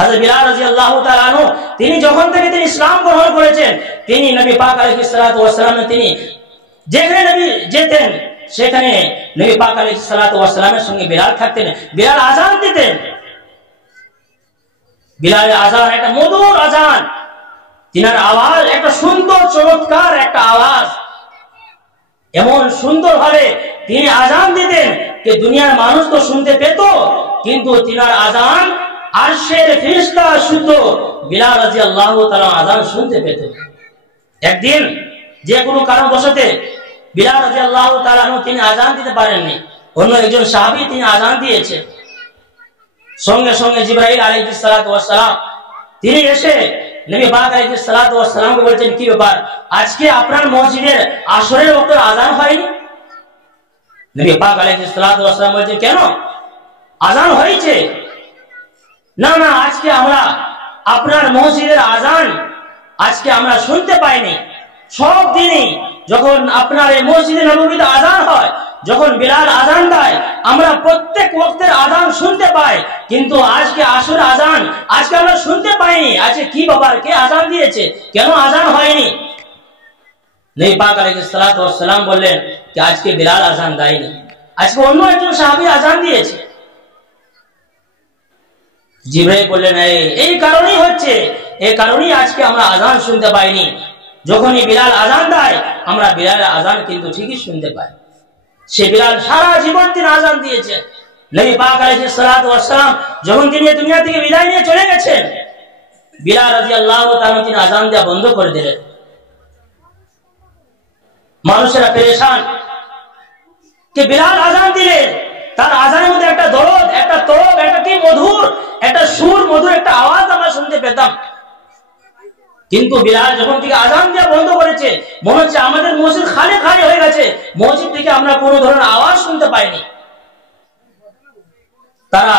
হযরত বিলাল রাদিয়াল্লাহু তাআলা আনহু তিনি যখন থেকে তিনি ইসলাম গ্রহণ করেছেন, তিনি নবী পাক আলাইহিস সালাতু ওয়াস সালাম তিনি যেখানে নবী যেতেন সেখানে নবী পাক আলাইহিস সালাতু ওয়াস সালামের সঙ্গে বিলাল থাকতেন। বিলাল আযান দিতেন, বিলালের আযান একটা মধুর আযান, তিনার আওয়াজ একটা সুন্দর চমৎকার একটা আওয়াজ, এমন সুন্দর ভাবে তিনি আযান দিতেন যে দুনিয়ার মানুষ তো শুনতে পেত, কিন্তু তিনার আযান আরশের ফেরেশতা শুদ্ধ বিলাল রাদিয়াল্লাহু তাআলা আযান শুনতে পেত। একদিন যে কোনো কারণবশতে বিলাল রাদিয়াল্লাহু তাআলা তিনি আযান দিতে পারেননি, অন্য একজন সাহাবী তিনি আযান দিয়েছে। সঙ্গে সঙ্গে জিবরাইল আলাইহিস সালাতু ওয়াস সালাম তিনি এসে নবী পাক আলাইহিস সালাতু ওয়াস সালামকে বলছেন, কি ব্যাপার, আজকে আপনার মসজিদের আসরের ওয়াক্তে আযান হয়নি? নবী পাক আলাইহিস সালাতু ওয়াস সালাম বলছেন, কেন, আযান হয়েছে? না না, আজকে আমরা আপনার মসজিদের আযান আজকে আমরা শুনতে পাইনি। সব দিনই যখন আপনার এই মসজিদে নববীতে আযান হয়, যখন বিলাল আযান দেয়, আমরা প্রত্যেক ওয়াক্তের আযান শুনতে পাই, কিন্তু আজকে আসরের আযান আজকে আমরা শুনতে পাইনি। আজকে কি ব্যাপার, কে আযান দিয়েছে, কেন আযান হয়নি? নবী পাক আলাইহিস সালাতু ওয়াস সালাম বললেন যে আজকে বিলাল আযান দেয়নি, আজকে অন্য একজন সাহাবী আযান দিয়েছে। জিবরাইল বললেন, এই কারণেই হচ্ছে, এই কারণেই আজকে আমরা আযান শুনতে পাইনি। যখনই বিলাল আযান দেয় আমরা বিলালের আযান কিন্তু ঠিকই শুনতে পাই। সে বিলাল সারা জীবন তিনি আযান দিয়েছেন। নবী পাক আলাইহিস সালাতু ওয়াস সালাম যখন তিনি দুনিয়া থেকে বিদায় নিয়ে চলে গেছেন, বিলাল রাদিয়াল্লাহু তাআলা তিনি আযান দেওয়া বন্ধ করে দিলেন। মানুষেরা পেরেশান যে বিলাল আযান দিলেন, তার আযানের মধ্যে একটা দরদ, একটা তরব, একটা কি মধুর একটা সুর, মধুর একটা আওয়াজ আমরা শুনতে পেতাম। কিন্তু বিলাল যখন থেকে আযান দেওয়া বন্ধ করেছে, মনে হচ্ছে আমাদের মসজিদ খালি খালি হয়ে গেছে, মসজিদ থেকে আমরা কোনো ধরনের আওয়াজ শুনতে পাইনি। তারা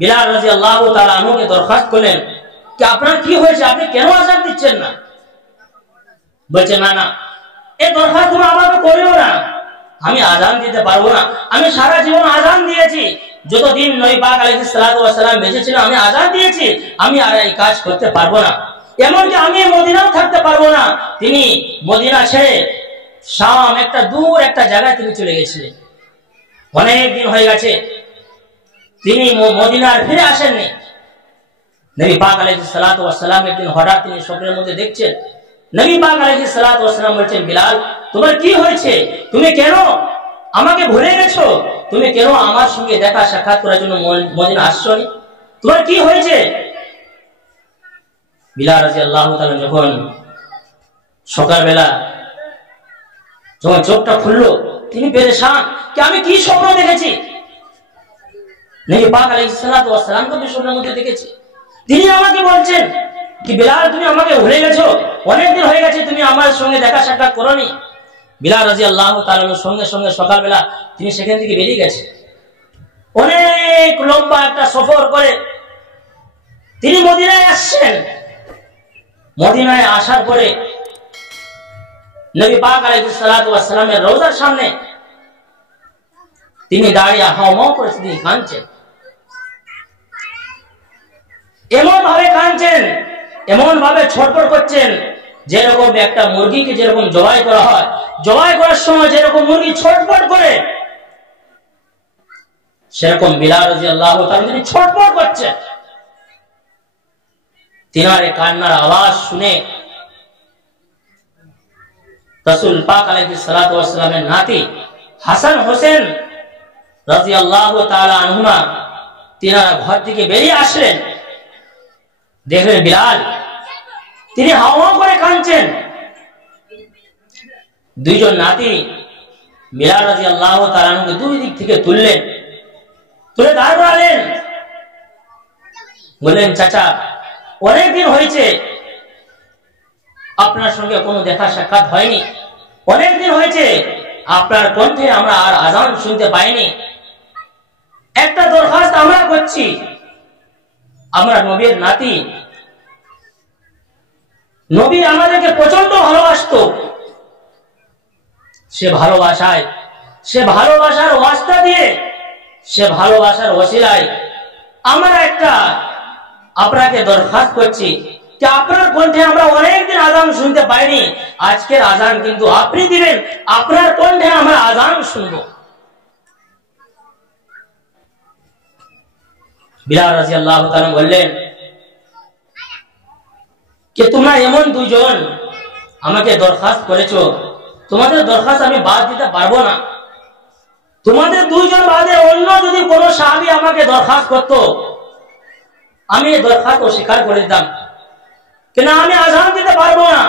বিলাল রাদিয়াল্লাহু তাআলা আনহুকে দরখাস্ত করলেন যে আপনার কি হয়েছে, আপনি কেন আযান দিচ্ছেন না? বলছে, না না, এই দরখাস্ত তুমি আমাকে করিও না, আমি আযান দিতে পারবো না। আমি সারা জীবন আযান দিয়েছি, যতদিন নবী পাক আলাইহিস সালাতু ওয়াস সালাম বেঁচে ছিলেন আমি আযান দিয়েছি, আমি আর এই কাজ করতে পারবো না। এমনকি আমি মদিনাও থাকতে পারবো না। তিনি মদিনা ছেড়ে শাম একটা দূর একটা জায়গায় তিনি চলে গেছিলেন, অনেক দিন হয়ে গেছে তিনি মদিনার ফিরে আসেননি। নবী পাক আলাইহিস সালাতু ওয়াস সালাম একদিন হঠাৎ তিনি স্বপ্নের মধ্যে দেখছেন, নবী পাক আলাইহিস সালাতু ওয়াস সালাম বলছেন, বিলাল তোমার কি হয়েছে, তুমি কেন আমাকে ভুলে গেছো, তুমি কেন আমার সঙ্গে দেখা সাক্ষাৎ করার জন্য মদিনা আসছনি, তোমার কি হয়েছে? বিলাল রাদিয়াল্লাহু তাআলা যখন সকালবেলা যখন চোখটা খুললো, তিনি পেরেশান যে আমি কি স্বপ্ন দেখেছি। নবী পাক আলাইহিস সালাতু ওয়াস সালাম কে স্বপ্নের মধ্যে দেখেছি, তিনি আমাকে বলছেন কি বিলাল তুমি আমাকে ভুলে গেছো, অনেকদিন হয়ে গেছে তুমি আমার সঙ্গে দেখা সাক্ষাৎ করোনি। বিলাল রাদিয়াল্লাহু তাআলার সঙ্গে সঙ্গে সকালবেলা তিনি সেখান থেকে বেরিয়ে গেছে, অনেক লম্বা একটা সফর করে তিনি মদিনায় আসছেন। মদিনায় আসার পরে নবী পাক আলাইহিস সালাতু ওয়াস সালামের রওজার সামনে তিনি দাঁড়িয়ে হাওমাও করে তিনি কাঁদছেন, এমন ভাবে কাঁদছেন, এমন ভাবে ছটফট করছেন, যেরকম একটা মুরগিকে যেরকম জবাই করা হয়, জবাই করার সময় যেরকম মুরগি ছটফট করে, সেরকম বিলাল রাদিয়াল্লাহু তাআলা তিনি ছটফট করছেন। তিনার কান্নার আওয়াজ শুনে রাসূল পাক আলাইহিস সালাতু ওয়াস সালামের নাতি হাসান হোসেন রাদিয়াল্লাহু তাআলা আনহুমা তিনারা ঘর থেকে বেরিয়ে আসলেন, দেখলেন বিলাল তিনি হাওয়া করে কাঁদছেন। দুইজন নাতি বিলাল রাদিয়াল্লাহু তাআলা আনহুকে দুই দিক থেকে তুললেন, তুলে দাঁড় করালেন, বললেন চাচা অনেকদিন হয়েছে আপনার সঙ্গে কোনো দেখা সাক্ষাৎ হয়নি, অনেকদিন হয়েছে আপনার কণ্ঠে আমরা আর আযান শুনতে পাইনি। একটা দরখাস্ত আমরা করছি, আমরা নবীর নাতি, নবী আমাদেরকে প্রচন্ড ভালোবাসতো, সে ভালোবাসার ওয়াস্তা দিয়ে, সে ভালোবাসার ওসিলায় আমরা একটা আপনাকে দরখাস্ত করছি যে আপনার কণ্ঠে আমরা অনেকদিন আজান শুনতে পাইনি, আজকের আজান কিন্তু আপনি দিবেন, আপনার কণ্ঠে আমরা আজান শুনবো। বিলাল রাদিয়াল্লাহু তাআলা বললেন যে তোমরা এমন দুজন আমাকে দরখাস্ত করেছো, তোমাদের দরখাস্ত আমি বাদ দিতে পারবো না। তোমাদের দুইজন বাদে অন্য যদি কোনো সাহাবী আমাকে দরখাস্ত করতো, আমি এই দরখাস্ত অস্বীকার করে দিতাম, কেন আমি আযান দিতে পারবো না।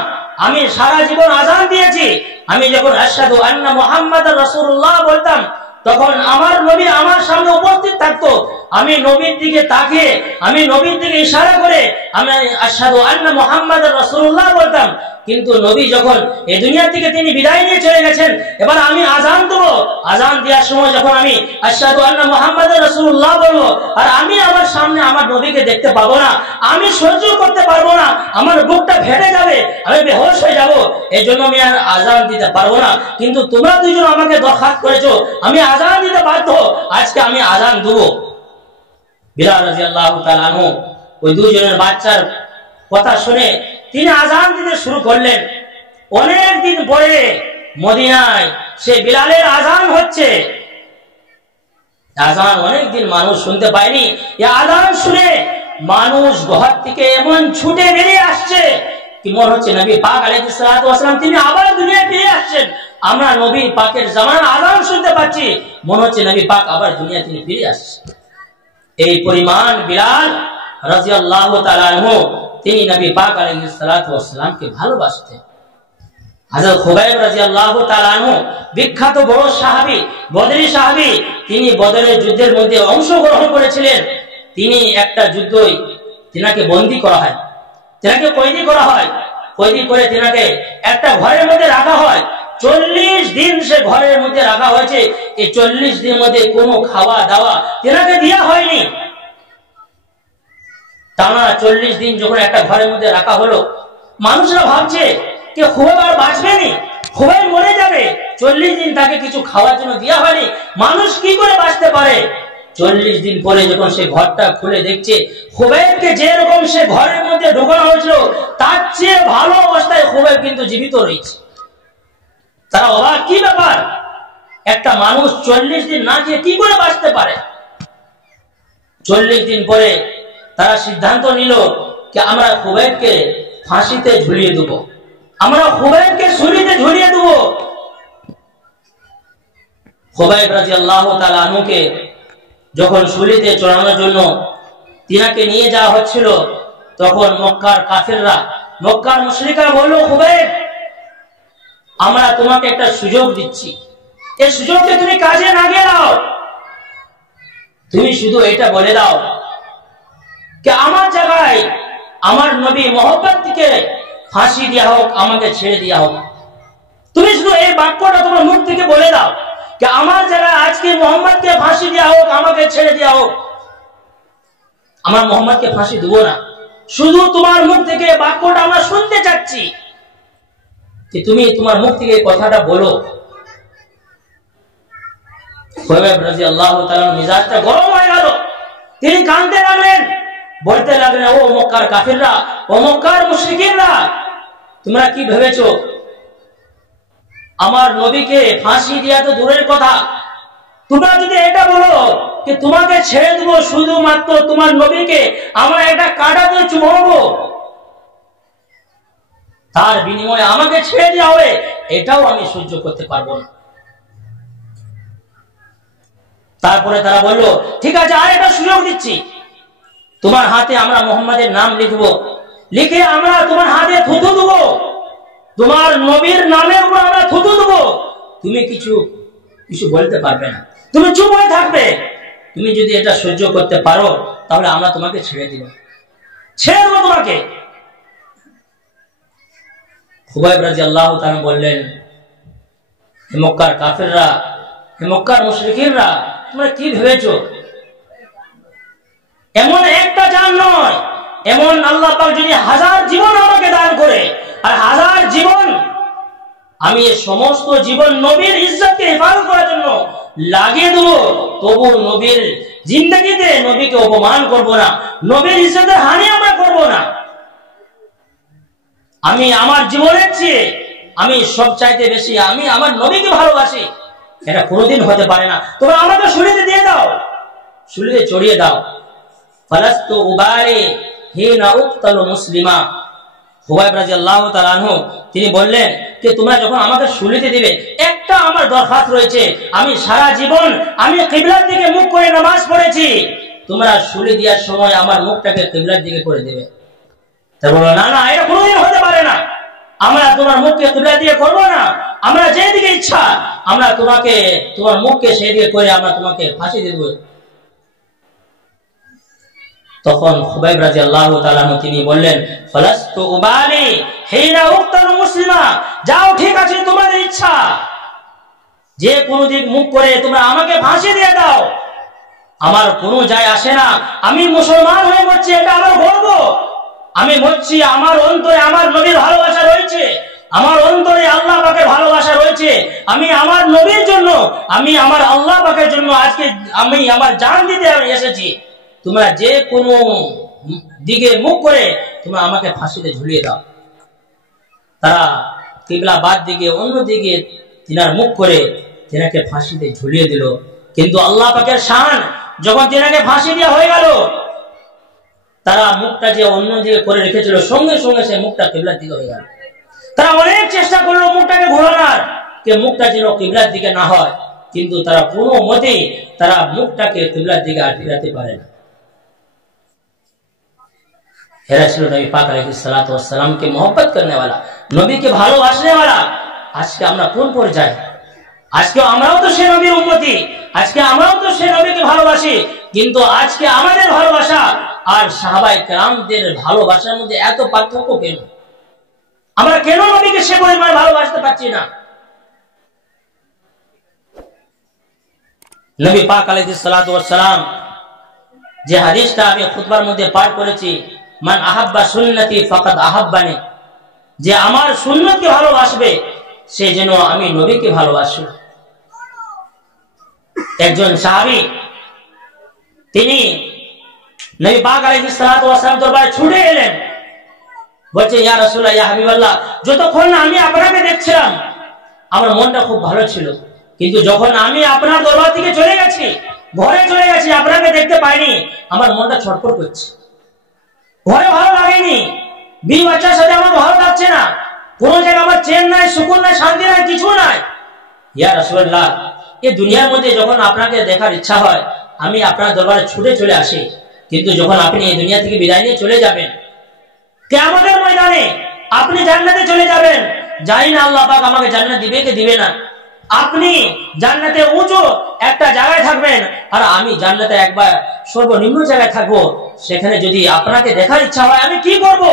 আমি সারা জীবন আযান দিয়েছি। আমি যখন আশহাদু আন্না মুহাম্মাদার রাসূলুল্লাহ বলতাম, তখন আমার নবী আমার সামনে উপস্থিত থাকতো। আমি নবীর দিকে তাকিয়ে, আমি নবীর দিকে ইশারা করে আমি আশহাদু আন্না মুহাম্মাদার রাসূলুল্লাহ বলতাম। কিন্তু নবী যখন এই দুনিয়া থেকে তিনি বিদায় নিয়ে চলে গেছেন, এবার আমি আযান দেবো। আযান দেওয়ার সময় যখন আমি আশহাদু আন্না মুহাম্মাদার রাসূলুল্লাহ বলবো, আর আমি আমার সামনে আমার নবীকে দেখতে পাবো না, আমি সহ্য করতে পারবো না, আমার বুকটা ফেটে যাবে, আমি বেহুশ হয়ে যাব। এই জন্য আমি আর আযান দিতে পারবো না। কিন্তু তোমরা দুইজন আমাকে দরখাস্ত করেছো, আমি আযান দিতে বাধ্য, আজকে আমি আযান দেবো। বিলাল রাদিয়াল্লাহু তাআলা আনহু ওই দুইজনের বাচ্চার কথা শুনে তিনি আযান দিতে শুরু করলেন। অনেক দিন পরে মদিনায় সে বিলালের আযান হচ্ছে। আযান অনেকদিন মানুষ শুনতে পায়নি। এই আযান শুনে মানুষ ঘর থেকে এমন ছুটে বেরিয়ে আসছে কি মনে হচ্ছে নবী পাক আলাইহিস সালাতু ওয়াস সালাম তিনি আবার দুনিয়ায় ফিরে আসছেন। আমরা নবী পাকের জামানা আযান শুনতে পাচ্ছি, মনে হচ্ছে নবী পাক আবার দুনিয়া থেকে ফিরে আসছেন। এই পরিমাণ বিলাল রাদিয়াল্লাহু তাআলা আনহু তিনি নবী পাক আলাইহিস সালাতু ওয়াস সালামকে ভালোবাসতেন। হযরত খুবাইব রাদিয়াল্লাহু তাআলা আনহু বিখ্যাত বড় সাহাবী, বদরি সাহাবী, তিনি বদরের যুদ্ধের মধ্যে অংশগ্রহণ করেছিলেন। তিনি একটা যুদ্ধই তিনাকে বন্দী করা হয়, তিনাকে কয়েদি করা হয়। কয়েদি করে তিনাকে একটা ঘরের মধ্যে রাখা হয়। 40 দিন সে ঘরের মধ্যে রাখা হয়েছে। এই 40 দিনের মধ্যে কোনো খাওয়া দাওয়া তিনাকে দেওয়া হয়নি। টানা 40 দিন যখন একটা ঘরের মধ্যে রাখা হলো, মানুষরা ভাবছে যে খুবাইব আর বাঁচবেনি, খুবাইব মরে যাবে। 40 দিন তাকে কিছু খাওয়ার জন্য দেওয়া হয়নি, মানুষ কি করে বাঁচতে পারে? 40 দিন পরে যখন সে ঘরটা খুলে দেখছে, খুবাইবকে যেরকম সে ঘরের মধ্যে ঢোকানো হয়েছিল তার চেয়ে ভালো অবস্থায় খুবাইব কিন্তু জীবিত রয়েছে। তারা অবাক, কি ব্যাপার, একটা মানুষ 40 দিন না খেয়ে কি করে বাঁচতে পারে? 40 দিন পরে তারা সিদ্ধান্ত নিল যে আমরা খুবাইবকে ফাঁসিতে ঝুলিয়ে দেব, আমরা খুবাইবকে ছুরিতে ঝুলিয়ে দেব। খুবাইব রাদিয়াল্লাহু তাআলা আনহুকে যখন ছুরিতে চড়ানোর জন্য তিনাকে নিয়ে যাওয়া হচ্ছিল, তখন মক্কার কাফিররা, মক্কার মুশরিকরা বলল, খুবাইব আমরা তোমাকে একটা সুযোগ দিচ্ছি, এই সুযোগকে তুমি কাজে লাগিয়ে দাও। তুমি শুধু এটা বলে দাও যে আমার জায়গায় আমার নবী মুহাম্মদ থেকে ফাঁসি দেওয়া হোক, আমাকে ছেড়ে দেওয়া হোক। তুমি শুধু এই বাক্যটা তোমার মুখ থেকে বলে দাও যে আমার জায়গায় আজকে মুহাম্মদকে ফাঁসি দেওয়া হোক, আমাকে ছেড়ে দেওয়া হোক। আমার মুহাম্মদকে ফাঁসি দেব না, শুধু তোমার মুখ থেকে বাক্যটা আমরা শুনতে চাচ্ছি, যে তুমি তোমার মুখ থেকে কথাটা বলো। খুবাইব রাদিয়াল্লাহু তাআলার মিজাজটা গরম হয়ে গেল। তিনি কাঁদতে লাগলেন, বলতে লাগলেন, ও মক্কার কাফিররা, ও মক্কার মুশরিকিনরা, তোমরা কি ভেবেছো আমার নবীকে ফাঁসি দেওয়া তো দূরের কথা, তোমরা যদি এটা বলো যে তোমাকে ছেড়ে দেবো শুধুমাত্র তোমার নবীকে আমরা একটা কাঁটা দিয়ে চুমাবো, তার বিনিময়ে আমাকে ছেড়ে দেওয়া হবে, এটাও আমি সহ্য করতে পারবো না। তারপরে তারা বলল, ঠিক আছে, আর একটা সুযোগ দিচ্ছি, তোমার হাতে আমরা মুহাম্মাদের নাম লিখবো, লিখে আমরা তোমার হাতে থুতু দেবো, তোমার নবীর নামের উপর আমরা থুতু দেবো, তুমি কিছু বলতে পারবে না, তুমি চুপ হয়ে থাকবে। তুমি যদি এটা সহ্য করতে পারো তাহলে আমরা তোমাকে ছেড়ে দিব, ছেড়ে দেবো তোমাকে। খুবাইব রাদিয়াল্লাহু তাআলা বললেন, হে মক্কার কাফিররা, হে মক্কার মুশরিকিনরা, তোমরা কি ভেবেছো এমন একটা জান নয়, এমন আল্লাহ পাক যদি 1000 জীবন আমাকে দান করে, আর 1000 জীবন আমি এই সমস্ত জীবন নবীর ইজ্জতকে হেফাজত করার জন্য লাগিয়ে দেবো, তবু নবীর জিন্দেগিতে নবীকে অপমান করব না, নবীর ইজ্জতের হানি আমরা করব না। আমি আমার জীবনের চেয়ে আমি সব চাইতে বেশি আমি আমার নবীকে ভালোবাসি, এটা কোনোদিন হতে পারে না। তোমরা আমাকে শুলিতে দিয়ে দাও, শুলিতে চড়িয়ে দাও। ফালাস্তু উবারি হিনা উক্তালু মুসলিমা। হুবাইব রাদিয়াল্লাহু তাআলা আনহু তিনি বললেন যে তোমরা যখন আমাকে শুলিতে দিবে, একটা আমার দরখাস্ত রয়েছে, আমি সারা জীবন আমি কিবলার দিকে মুখ করে নামাজ পড়েছি, তোমরা শুলি দেওয়ার সময় আমার মুখটাকে কিবলার দিকে করে দেবে। তা বলল না না, এটা কোনোদিন হতে পারে না, আমরা তোমার মুখকে কিবলার দিকে করব না, আমরা যেদিকে ইচ্ছা আমরা তোমাকে তোমার মুখকে সেই দিকে করে আমরা তোমাকে ফাঁসি দিয়ে দেব। তখন খুবাইব রাদিয়াল্লাহু তাআলা তিনি বললেন ফালাস্তু উবালি হিনা উক্তালু মুসলিমা, যাও ঠিক আছে তোমাদের ইচ্ছা, যে কোন দিক মুখ করে তোমরা আমাকে ফাঁসি দিয়ে দাও, আমার কোনো যায় আসে না। আমি মুসলমান হয়ে মরছি, এটা আমার গর্ব। আমি মরছি, আমার অন্তরে আমার নবীর ভালোবাসা রয়েছে, আমার অন্তরে আল্লাহ পাকের ভালোবাসা রয়েছে। আমি আমার নবীর জন্য, আমি আমার আল্লাহ পাকের জন্য আজকে আমি আমার জান দিতে এসেছি। তোমরা যে কোনো দিকে মুখ করে তোমরা আমাকে ফাঁসিতে ঝুলিয়ে দাও। তারা কিবলা বাদ দিকে অন্য দিকে তিনার মুখ করে তিনাকে ফাঁসিতে ঝুলিয়ে দিল। কিন্তু আল্লাহ পাকের শান, যখন তিনাকে ফাঁসি দেওয়া হয়ে গেল, তারা মুখটা যে অন্য দিকে করে রেখেছিল সঙ্গে সঙ্গে সে মুখটা কিবলার দিকে হয়ে গেল। তারা অনেক চেষ্টা করলো মুখটাকে ঘোরানোর, যে মুখটা যেন কিবলার দিকে না হয়, কিন্তু তারা কোনো মতেই তারা মুখটাকে কিবলার দিকে আটকাতে পারে না। এরা ছিল নবী পাক আলাইহিস সালাতু ওয়াস সালামকে मोहब्बत करने वाला, নবীকে ভালোবাসনে वाला। আজকে আমরা কোন পর্যায়ে? আজকে আমরাও তো সেই নবীর উম্মতি, আজকে আমরাও তো সেই নবীকে ভালোবাসি, কিন্তু আজকে আমাদের ভালোবাসা আর সাহাবায়ে কেরামদের ভালোবাসার মধ্যে এত পার্থক্য কেন? আমরা কেন নবীকে সে পরিমাণ ভালোবাসতে পারছি না? নবী পাক আলাইহিস সালাতু ওয়াস সালাম যে হাদিসটা আমি খুতবার মধ্যে পাঠ করেছি, মান আহাব্বা সুন্নতি ফাকাদ আহাব্বানি, যে আমার সুন্নতকে ভালোবাসবে সে যেন আমি নবীকে ভালোবাসি। একজন সাহাবী তিনি নবী পাক আলাইহিস সালাতু ওয়াস সালাম দরবারে ছুটে এলেন, বলছে ইয়া রাসূলুল্লাহ, ইয়া হাবিবাল্লাহ, যতক্ষণ আমি আপনাকে দেখছিলাম আমার মনটা খুব ভালো ছিল, কিন্তু যখন আমি আপনার দরবার থেকে চলে গেছি, ঘরে চলে গেছি, আপনাকে দেখতে পাইনি, আমার মনটা ছটফট করছে। ঘরে ভালো লাগেনি, বিবি বাচ্চার সাথে আমার ভালো লাগছে না, কোন জায়গায় আমার চেন নাই, সুকুন নাই, শান্তি নাই, কিছু নাই। ইয়া রাসূলুল্লাহ, এই দুনিয়ার মধ্যে যখন আপনাকে দেখার ইচ্ছা হয় আমি আপনার দরবারে ছুটে চলে আসি, কিন্তু যখন আপনি এই দুনিয়া থেকে বিদায় নিয়ে চলে যাবেন, কিয়ামতের ময়দানে আপনি জান্নাতে চলে যাবেন, জানি না আল্লাহ পাক আমাকে জান্নাত দিবে কি দিবে না। আপনি জান্নাতে উঁচু একটা জায়গায় থাকবেন আর আমি জান্নাতে একবার সর্বনিম্ন জায়গায় থাকবো। সেখানে যদি আপনাকে দেখার ইচ্ছা হয় আমি কি করব?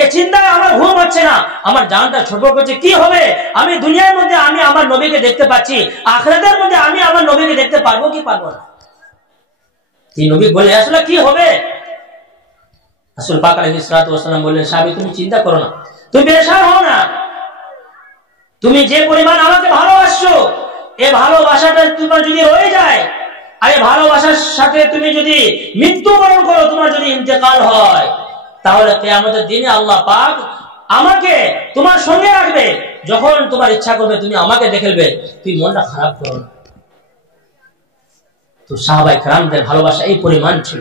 এই চিন্তায় আমার ঘুম হচ্ছে না, আমার জানটা ছোট করছে। কি হবে? আমি দুনিয়ার মধ্যে আমি আমার নবীকে দেখতে পাচ্ছি, আখিরাতের মধ্যে আমি আমার নবীকে দেখতে পারবো কি পারবো না? এই নবী বলে আসলে কি হবে? রাসূল পাক আলাইহিস সালাতু ওয়াস সালাম বললেন, সাহাবী তুমি চিন্তা করো না, তুমি পেরেশান হও না, তুমি যে পরিমাণ আমাকে ভালোবাসছো, এই ভালোবাসাটা তোমার যদি রয়ে যায় আর এই ভালোবাসার সাথে তুমি যদি মৃত্যুবরণ করো, তোমার যদি ইন্তেকাল হয়, তাহলে কিয়ামতের দিনে আল্লাহ পাক আমাকে তোমার সঙ্গে রাখবে। যখন তোমার ইচ্ছা করবে তুমি আমাকে দেখবে, তুমি মনটা খারাপ করো না। তো সাহাবায়ে কেরামদের ভালোবাসা এই পরিমাণ ছিল।